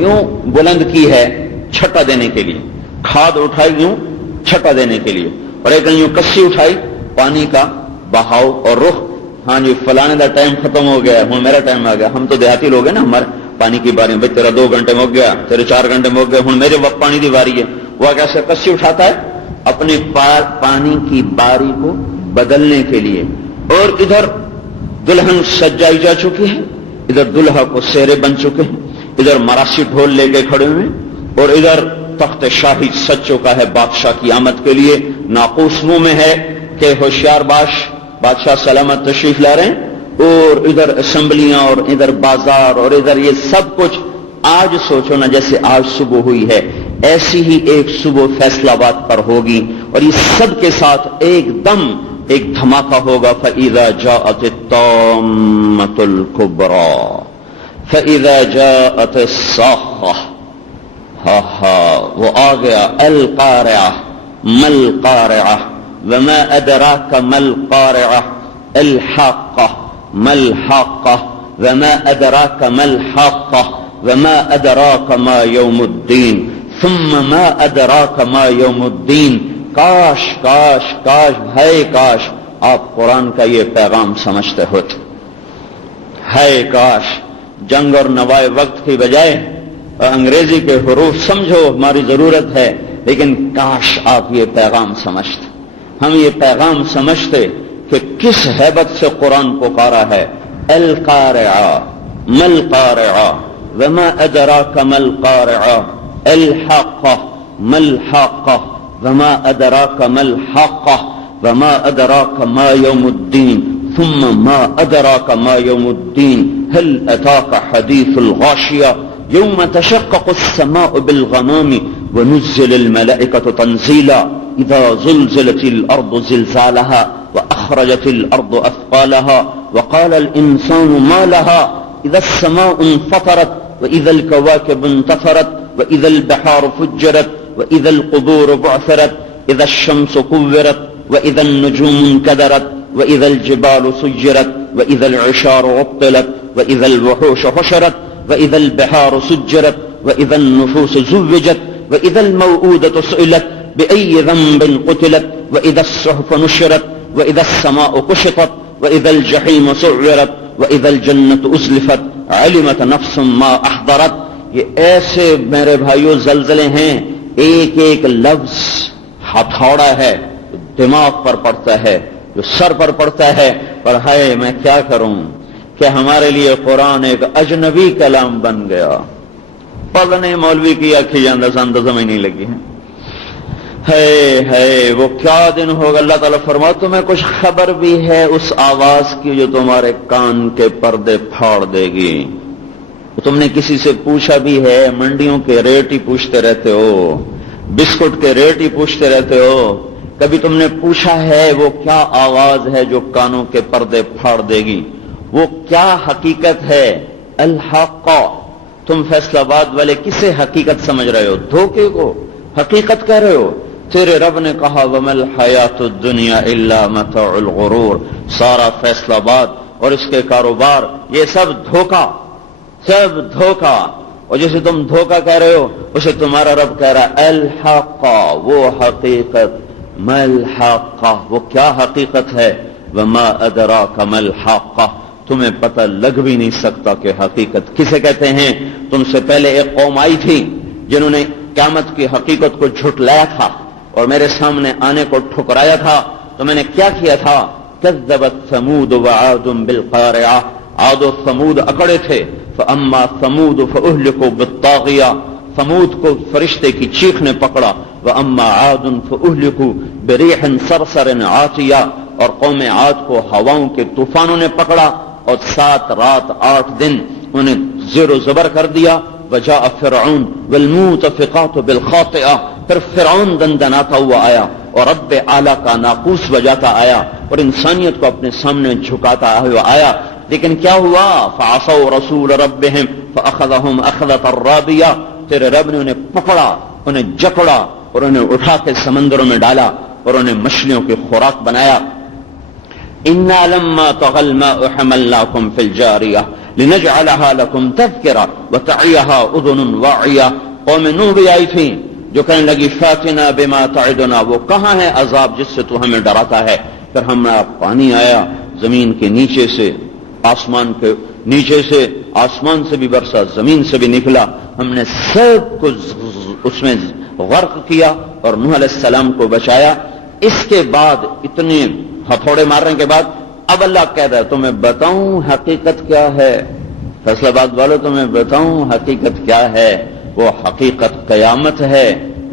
یوں بلند کی ہے چھٹا دینے کے لیے، کھاد اٹھائی یوں چھٹا دینے کے لیے، اور ایک یوں کسی اٹھائی پانی کا بہاؤ اور رخ، ہاں جی فلانے کا ٹائم ختم ہو گیا، ہوں میرا ٹائم آ گیا. ہم تو دیہاتی لوگ ہیں نا، ہمارے پانی کی باری بھائی تیرا 2 گھنٹے میں ہو گیا، تیرے 4 گھنٹے میں ہو گیا، ہوں میرے وقت پانی کی باری ہے. وہ کیسے کسی اٹھاتا ہے اپنے پانی کی باری کو بدلنے کے لیے. اور ادھر دلہن سجائی جا چکی ہے، ادھر دلہا کو سہرے بن چکے ہیں، ادھر مراسی ڈھول لے کے کھڑے ہوئے، اور ادھر تخت شاہی سج چکا ہے بادشاہ کی آمد کے لیے. ناقوس منہ میں ہے کہ ہوشیار باش، بادشاہ سلامت تشریف لا رہے ہیں، اور ادھر اسمبلیاں اور ادھر بازار اور ادھر یہ سب کچھ. آج سوچو نا جیسے آج صبح ہوئی ہے، ایسی ہی ایک صبح فیصل آباد پر ہوگی، اور یہ سب کے ساتھ ایک دم ایک دھماکہ ہوگا. فَإِذَا جَاءَتِ الطَّامَّةُ الْكُبْرَى فَإِذَا جَاءَتِ الصَّاخَّةُ. وہ آ گیا. القارعہ مَلْقَارِعَةُ وَمَا أَدْرَاكَ مَلْقَارِعَةُ الْحَاقَّةُ مَلْحَاقَّةُ وَمَا أَدْرَاكَ مَلْحَاقَّةُ وَمَا أَدْرَاكَ مَا يَوْمُ الدِّينِ ثُمَّ مَا أَدْرَاكَ مَا يَوْمُ الدِّينِ. کاش کاش کاش بھائی کاش آپ قرآن کا یہ پیغام سمجھتے ہوتے. ہے کاش جنگ اور نوائے وقت کی بجائے انگریزی کے حروف سمجھو ہماری ضرورت ہے، لیکن کاش آپ یہ پیغام سمجھتے. ہم یہ پیغام سمجھتے کہ کس ہیبت سے قرآن پکارا ہے. القارعہ ملقارعہ وما ادراک ملقارعہ الحاقہ ملحاقہ وما ادراک ملحاقہ وما ادراک ما یوم الدین ثم ما ادراک ما یوم الدین هل اتاک حدیث الغاشیہ یوم تشقق السماء بالغمام ونزل الملائکة تنزیلا اذا زلزلت الارض زلزالها واخرجت الارض اثقالها وقال الانسان ما لها اذا السماء انفطرت واذا الكواكب انتثرت واذا البحار فجرت واذا القبور بعثرت اذا الشمس كورت واذا النجوم انكدرت واذا الجبال سجرت واذا العشار عطلت واذا الوحوش حشرت واذا البحار سجرت واذا النفوس زوجت واذا الموءودة سئلت بأي ذنب قتلت واذا الصحف نشرت واذا السماء كشطت واذا الجحيم سعرت واذا الجنة ازلفت علمت نفس ما احضرت. یہ ایسے میرے بھائیوں زلزلے ہیں، ایک ایک لفظ ہتھوڑا ہے، دماغ پر پڑتا ہے، جو سر پر پڑتا ہے. پر ہے میں کیا کروں کہ ہمارے لیے قرآن ایک اجنبی کلام بن گیا. پڑھنے مولوی کی آنکھیں اندازہ میں نہیں لگی ہیں. ہے وہ کیا دن ہوگا. اللہ تعالیٰ فرماتا تمہیں کچھ خبر بھی ہے اس آواز کی جو تمہارے کان کے پردے پھاڑ دے گی. تم نے کسی سے پوچھا بھی ہے؟ منڈیوں کے ریٹ ہی پوچھتے رہتے ہو، بسکٹ کے ریٹ ہی پوچھتے رہتے ہو. کبھی تم نے پوچھا ہے وہ کیا آواز ہے جو کانوں کے پردے پھاڑ دے گی؟ وہ کیا حقیقت ہے؟ الحق. تم فیصل آباد والے کسے حقیقت سمجھ رہے ہو؟ دھوکے کو حقیقت کہہ رہے ہو. تیرے رب نے کہا وَمَا الْحَيَاةُ الدُّنْيَا إِلَّا مَتَاعُ الْغُرُورِ. سارا فیصل آباد اور اس کے کاروبار یہ سب دھوکا، سب دھوکا. اور جسے تم دھوکا کہہ رہے ہو اسے تمہارا رب کہہ رہا ہے الحق، وہ حقیقت. ما الحق، وہ کیا حقیقت ہے؟ وما ادراک ما الحق، تمہیں پتہ لگ بھی نہیں سکتا کہ حقیقت کسے کہتے ہیں. تم سے پہلے ایک قوم آئی تھی جنہوں نے قیامت کی حقیقت کو جھٹلایا تھا اور میرے سامنے آنے کو ٹھکرایا تھا. تو میں نے کیا کیا تھا؟ کذبت ثمود وعاد بالقارعہ. عاد و ثمود اکڑے تھے. فاما ثمود فاہلکوا بالطاغیہ، ثمود کو فرشتے کی چیخ نے پکڑا. واما عاد فاہلکوا بریح صرصر عاتیہ، اور قوم عاد کو ہواؤں کے طوفانوں نے پکڑا اور 7 رات 8 دن انہیں زیر و زبر کر دیا. وجاء فرعون والمؤتفقات بالخاطئہ، پھر فرعون دندناتا ہوا آیا اور رب اعلیٰ کا ناقوس بجاتا آیا اور انسانیت کو اپنے سامنے جھکاتا ہوا آیا. لیکن کیا ہوا؟ فعصوا رسول ربهم فاخذهم اخذة رابیہ. تیرے رب نے انہیں پکڑا، انہیں جکڑا اور انہیں اٹھا کے سمندروں میں ڈالا اور انہیں مچھلیوں کی خوراک بنایا. انا لما طغى الماء حملناكم في الجارية. لنجعلها لكم تذکرہ وتعیہا اذن واعیہ. قوم نوح بھی آئی تھی جو کہنے لگی فاتنا بما تعدنا، وہ کہاں ہے عذاب جس سے تو ہمیں ڈراتا ہے. پھر ہمارا پانی آیا زمین کے نیچے سے، آسمان کے نیچے سے، آسمان سے بھی برسا، زمین سے بھی نکلا، ہم نے سب کو اس میں غرق کیا اور نوح علیہ السلام کو بچایا. اس کے بعد اتنے ہتھوڑے مارنے کے بعد اب اللہ کہہ رہا ہے تمہیں بتاؤں حقیقت کیا ہے. فیصلہ باد والوں تمہیں بتاؤں حقیقت کیا ہے. وہ حقیقت قیامت ہے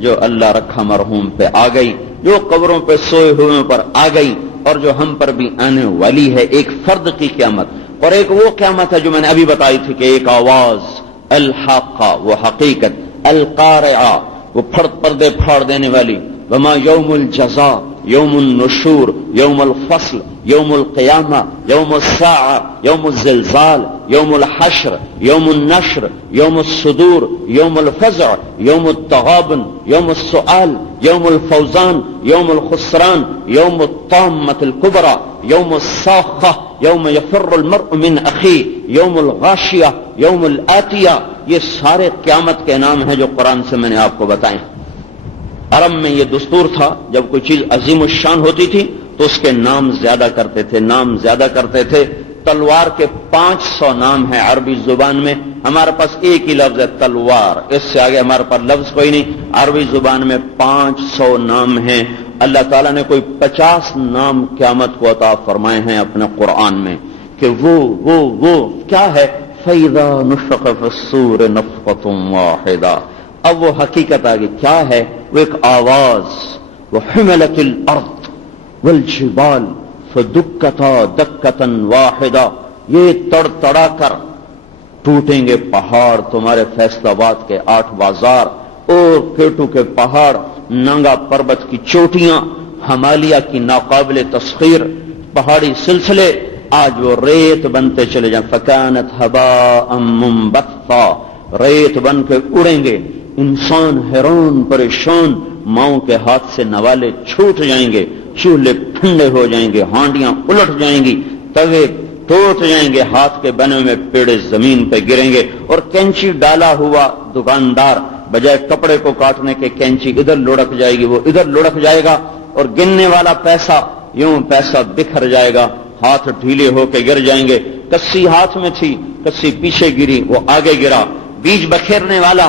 جو اللہ رکھا مرحوم پہ آ گئی، جو قبروں پہ سوئے ہوئے پر آ گئی، اور جو ہم پر بھی آنے والی ہے. ایک فرد کی قیامت اور ایک وہ قیامت ہے جو میں نے ابھی بتائی تھی کہ ایک آواز، الحاقہ وہ حقیقت، القارعہ وہ پردے پھاڑ دینے والی، وما یوم الجزاء، یوم النشور، یوم الفصل، یوم القیامہ، یوم الساعہ، یوم الزلزال، یوم الحشر، یوم النشر، یوم الصدور، یوم الفزع، یوم التغابن، یوم السؤال، یوم الفوزان، یوم الخسران، یوم الطامة الكبرى، یوم الصاخة، یوم یفر المرء من اخیہ، یوم الغاشیہ، یوم الآتیہ. یہ سارے قیامت کے نام ہیں جو قرآن سے میں نے آپ کو بتائے. عرب میں یہ دستور تھا جب کوئی چیز عظیم الشان ہوتی تھی تو اس کے نام زیادہ کرتے تھے، نام زیادہ کرتے تھے. تلوار کے 500 نام ہیں عربی زبان میں. ہمارے پاس ایک ہی لفظ ہے تلوار، اس سے آگے ہمارے پاس لفظ کوئی نہیں. عربی زبان میں 500 نام ہیں. اللہ تعالیٰ نے کوئی 50 نام قیامت کو عطا فرمائے ہیں اپنے قرآن میں کہ وہ کیا ہے. فَإِذَا نُفِخَ فِي الصُّورِ نَفْخَةٌ وَاحِدَةٌ. اب وہ حقیقت آگے کیا ہے. وہ ایک آواز، وَحُمِلَتِ الْأَرْضُ وَالْجِبَالُ فَدُكَّتَا دَكَّةً وَاحِدَةً. یہ تڑا کر ٹوٹیں گے پہاڑ، تمہارے فیصل آباد کے 8 بازار اور کیٹو کے پہاڑ، ننگا پربت کی چوٹیاں، ہمالیہ کی ناقابل تسخیر پہاڑی سلسلے آج وہ ریت بنتے چلے جائیں. فَكَانَتْ هَبَاءً مُنبَثًّا. ریت بن کے اڑیں گے. انسان حیران پریشان، ماؤں کے ہاتھ سے نوالے چھوٹ جائیں گے، چولہے ٹھنڈے ہو جائیں گے، ہانڈیاں الٹ جائیں گی، توے ٹوٹ جائیں گے، ہاتھ کے بنے ہوئے پیڑے زمین پہ گریں گے. اور کینچی ڈالا ہوا دکاندار بجائے کپڑے کو کاٹنے کے کینچی ادھر لڑک جائے گی، وہ ادھر لڑک جائے گا. اور گننے والا پیسہ یوں پیسہ بکھر جائے گا، ہاتھ ڈھیلے ہو کے گر جائیں گے. کسی ہاتھ میں تھی، کسی پیچھے گری، وہ آگے گرا. بیج بکھیرنے والا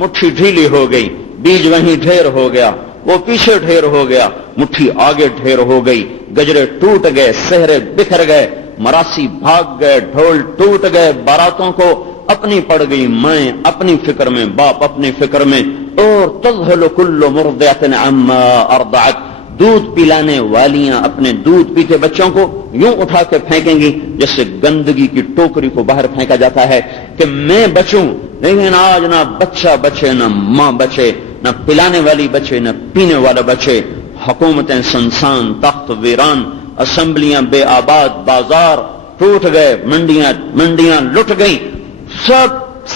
مٹھی ڈھیلی ہو گئی، بیج وہیں ڈھیر ہو گیا، وہ پیچھے ڈھیر ہو گیا، مٹھی آگے ڈھیر ہو گئی. گجرے ٹوٹ گئے، سہرے بکھر گئے، مراسی بھاگ گئے، ڈھول ٹوٹ گئے. باراتوں کو اپنی پڑ گئی مائیں اپنی فکر میں، باپ اپنی فکر میں. اور تذہل کل مرضعۃ عما ارضعت. دودھ پلانے والیاں اپنے دودھ پیتے بچوں کو یوں اٹھا کے پھینکیں گی جیسے گندگی کی ٹوکری کو باہر پھینکا جاتا ہے کہ میں بچوں. لیکن آج نہ بچہ بچے، نہ ماں بچے، نہ پلانے والی بچے، نہ پینے والا بچے. حکومتیں سنسان، تخت ویران، اسمبلیاں بے آباد، بازار ٹوٹ گئے، منڈیاں لٹ گئیں،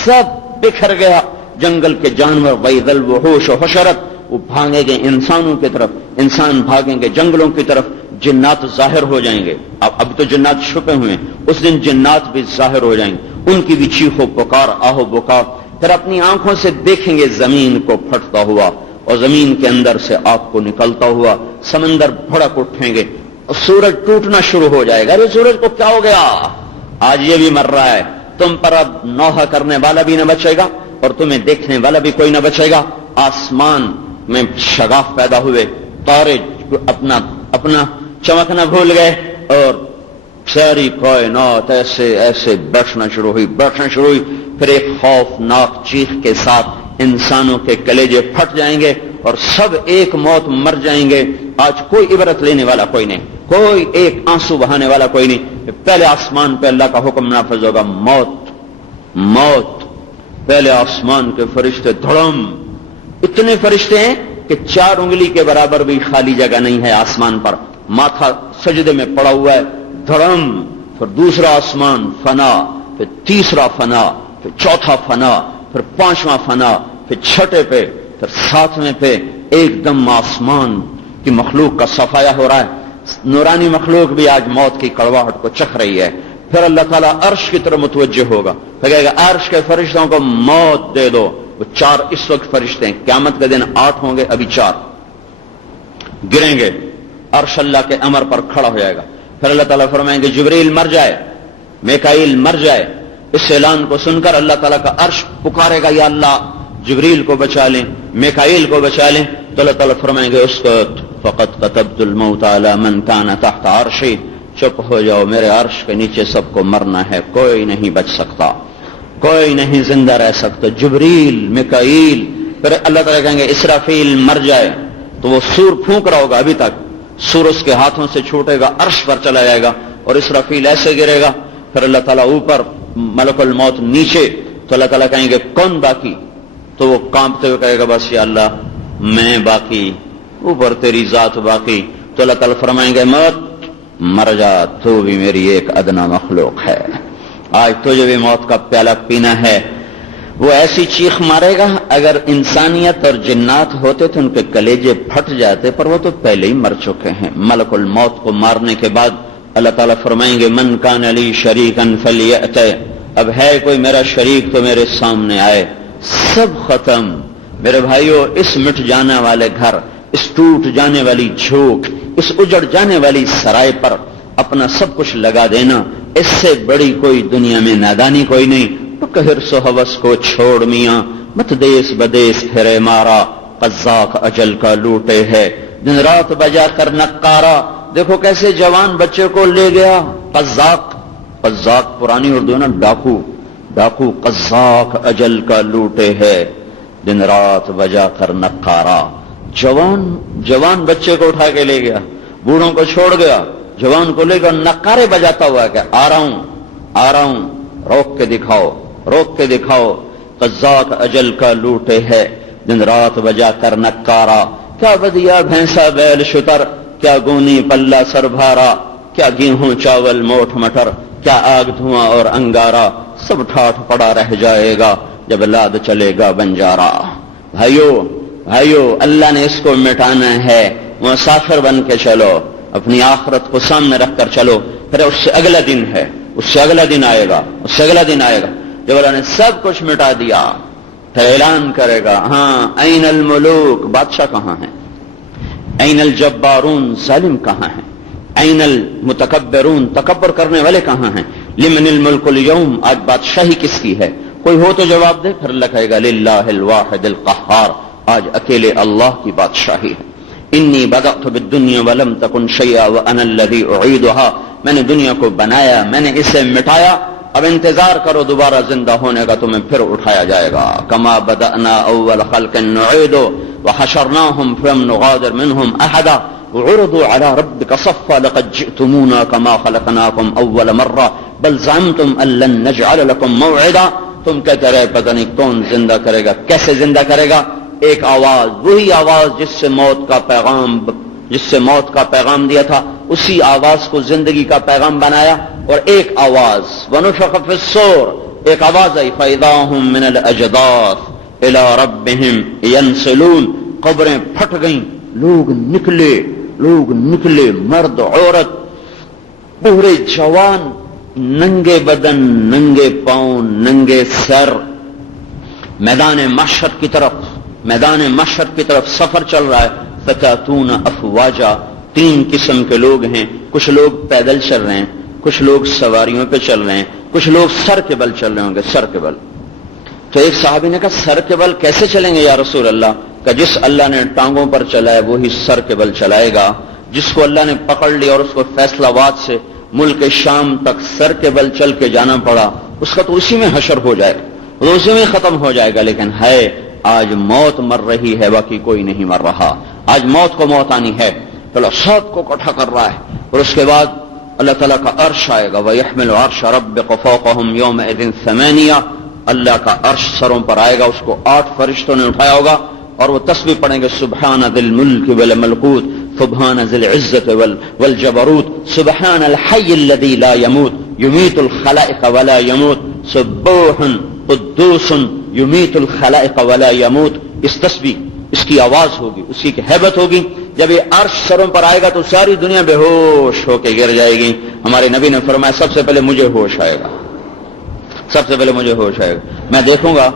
سب بکھر گیا. جنگل کے جانور وَإِذَا الْوُحُوشُ حُشِرَتْ، وہ بھاگیں گے انسانوں کی طرف، انسان بھاگیں گے جنگلوں کی طرف. جنات ظاہر ہو جائیں گے. اب تو جنات چھپے ہوئے ہیں، اس دن جنات بھی ظاہر ہو جائیں گے. ان کی بھی چیخ و پکار، آہو بکا. پھر اپنی آنکھوں سے دیکھیں گے زمین کو پھٹتا ہوا اور زمین کے اندر سے آگ کو نکلتا ہوا. سمندر بھڑک اٹھیں گے اور سورج ٹوٹنا شروع ہو جائے گا. ارے سورج کو کیا ہو گیا؟ آج یہ بھی مر رہا ہے. تم پر اب نوحہ کرنے والا بھی نہ بچے گا اور تمہیں دیکھنے والا بھی کوئی نہ بچے گا. آسمان میں شگاف پیدا ہوئے، تارے اپنا چمکنا بھول گئے اور ساری کائنات ایسے بیٹھنا شروع ہوئی. پھر ایک خوفناک چیخ کے ساتھ انسانوں کے کلیجے پھٹ جائیں گے اور سب ایک موت مر جائیں گے. آج کوئی عبرت لینے والا کوئی نہیں، کوئی ایک آنسو بہانے والا کوئی نہیں. پہلے آسمان پہ اللہ کا حکم نافذ ہوگا، موت. پہلے آسمان کے فرشتے دھڑم، اتنے فرشتے ہیں کہ 4 انگلی کے برابر بھی خالی جگہ نہیں ہے آسمان پر. ماتھا سجدے میں پڑا ہوا ہے، دھڑم. پھر دوسرا آسمان فنا، پھر تیسرا فنا، پھر چوتھا فنا، پھر 5واں فنا، پھر 6 پہ، پھر 7ویں پہ. ایک دم آسمان کی مخلوق کا صفایا ہو رہا ہے. نورانی مخلوق بھی آج موت کی کڑواہٹ کو چکھ رہی ہے. پھر اللہ تعالیٰ عرش کی طرف متوجہ ہوگا، پھر کہے گا عرش کے فرشتوں کو موت دے دو. وہ 4 اس وقت فرشتے ہیں، قیامت کے دن 8 ہوں گے، ابھی 4 گریں گے. عرش اللہ کے امر پر کھڑا ہو جائے گا. پھر اللہ تعالیٰ فرمائیں گے جبریل مر جائے، میکائیل مر جائے. اس اعلان کو سن کر اللہ تعالیٰ کا عرش پکارے گا یا اللہ جبریل کو بچا لیں، میکائیل کو بچا لیں. تو اللہ تعالیٰ فرمائیں گے اسکت فقط كتبت الموت على من كان تحت عرشی، چپ ہو جاؤ، میرے عرش کے نیچے سب کو مرنا ہے، کوئی نہیں بچ سکتا، کوئی نہیں زندہ رہ سکتا. جبریل، میکائیل. پھر اللہ تعالیٰ کہیں گے اسرافیل مر جائے، تو وہ سور پھونک رہا ہوگا ابھی تک، سور اس کے ہاتھوں سے چھوٹے گا، عرش پر چلا جائے گا اور اسرافیل ایسے گرے گا. پھر اللہ تعالیٰ اوپر، ملک الموت نیچے. تو اللہ تعالیٰ کہیں گے کون باقی؟ تو وہ کانپتے ہوئے کہے گا بس یا اللہ میں باقی، اوپر تیری ذات باقی. تو اللہ تعالیٰ فرمائیں گے موت مر جا، تو بھی میری ایک ادنا مخلوق ہے، آج تجھے بھی موت کا پیالہ پینا ہے. وہ ایسی چیخ مارے گا، اگر انسانیت اور جنات ہوتے تو ان کے کلیجے پھٹ جاتے، پر وہ تو پہلے ہی مر چکے ہیں. ملک الموت کو مارنے کے بعد اللہ تعالیٰ فرمائیں گے من کان لی شریکا فلیأت، اب ہے کوئی میرا شریک تو میرے سامنے آئے. سب ختم میرے بھائیو. اس مٹ جانے والے گھر، اس ٹوٹ جانے والی جھوک، اس اجڑ جانے والی سرائے پر اپنا سب کچھ لگا دینا، اس سے بڑی کوئی دنیا میں نادانی کوئی نہیں. تو کہر سو حوث کو چھوڑ میاں، مت دیس بدیس پھرے مارا، قزاق اجل کا لوٹے ہے دن رات بجا کر نقارا. دیکھو کیسے جوان بچے کو لے گیا. قزاق، قزاق پرانی اردو نا، ڈاکو، ڈاکو. قزاق اجل کا لوٹے ہے دن رات بجا کر نقارا. جوان بچے کو اٹھا کے لے گیا، بوڑھوں کو چھوڑ گیا، جوان کو لے گیا، نقارے بجاتا ہوا کہ آ رہا ہوں آ رہا ہوں، روک کے دکھاؤ روک کے دکھاؤ. قزاق اجل کا لوٹے ہے دن رات بجا کر نقارا. کیا بدیا بھینسا بیل شتر، کیا گونی پلہ سر بھارا، کیا گیہوں چاول موٹ مٹر، کیا آگ دھواں اور انگارا. سب ٹھاٹھ پڑا رہ جائے گا جب لاد چلے گا بنجارا. بھائیو اللہ نے اس کو مٹانا ہے. مسافر بن کے چلو، اپنی آخرت کو سامنے رکھ کر چلو. پھر اس سے اگلا دن ہے، اس سے اگلا دن آئے گا، اس سے اگلا دن آئے گا جب اللہ نے سب کچھ مٹا دیا. تو اعلان کرے گا ہاں این الملوک، بادشاہ کہاں ہیں؟ این الجبارون، ظالم کہاں ہیں؟ این المتکبرون، تکبر کرنے والے کہاں ہیں؟ لمن الملک اليوم، آج بادشاہی کس کی ہے؟ کوئی ہو تو جواب دے. پھر اللہ کہے گا للہ الواحد القہار، آج اکیلے اللہ کی بادشاہی ہے. انی بدأت بالدنیا ولم تکن شیئا وانا الذی اعیدها، میں نے دنیا کو بنایا، میں نے اسے مٹایا، اب انتظار کرو دوبارہ زندہ ہونے کا، تمہیں پھر اٹھایا جائے گا. کما بدأنا اول خلق نعید وحشرناهم فلم نغادر منهم احدا وعرضوا على ربك صفا لقد جئتمونا كما خلقناكم اول مرة بل زعمتم ان لن نجعل لكم موعدا. تم کہتے رہے پتہ نہیں کون زندہ کرے گا، کیسے زندہ کرے گا. ایک آواز، وہی آواز جس سے موت کا پیغام دیا تھا، اسی آواز کو زندگی کا پیغام بنایا. اور ایک آواز ونفخ فی الصور، ایک آواز آئی فاذا هم من الاجداث الى ربهم ينسلون. قبریں پھٹ گئیں، لوگ نکلے، مرد عورت، بوڑھے جوان، ننگے بدن، ننگے پاؤں، ننگے سر، میدان محشر کی طرف سفر چل رہا ہے. فتاتون افواجا، 3 قسم کے لوگ ہیں. کچھ لوگ پیدل چل رہے ہیں، کچھ لوگ سواریوں پہ چل رہے ہیں، کچھ لوگ سر کے بل چل رہے ہوں گے، سر کے بل. تو ایک صحابی نے کہا سر کے بل کیسے چلیں گے یا رسول اللہ؟ کہ جس اللہ نے ٹانگوں پر چلائے وہی سر کے بل چلائے گا. جس کو اللہ نے پکڑ لیا اور اس کو فیصلہ آباد سے ملک شام تک سر کے بل چل کے جانا پڑا، اس کا تو اسی میں حشر ہو جائے گا، اسی میں ختم ہو جائے گا. لیکن ہے آج موت مر رہی ہے، باقی کوئی نہیں مر رہا. آج موت کو موت آنی ہے، تو اللہ سب کو اکٹھا کر رہا ہے. اور اس کے بعد اللہ تعالیٰ کا عرش آئے گا. وَيَحْمِلُ عَرْشَ رَبِّكَ فَوْقَهُمْ يَوْمَئِذٍ ثَمَانِيَةٌ، اللہ کا عرش سروں پر آئے گا، اس کو 8 فرشتوں نے اٹھایا ہوگا اور وہ تسبیح پڑھیں گے سبحان ذی الملک والملکوت، سبحان ذی العزت والجبروت، سبحان الحی الذی لا يموت یمیت الخلائق ولا يموت، سبوح قدوس یمیت الخلائق ولا يموت. اس تسبیح، اس کی آواز ہوگی، اس کی ہیبت ہوگی جب یہ عرش سروں پر آئے گا تو ساری دنیا بے ہوش ہو کے گر جائے گی. ہمارے نبی نے فرمایا سب سے پہلے مجھے ہوش آئے گا, سب سے پہلے مجھے ہوش آئے گا. میں دیکھوں گا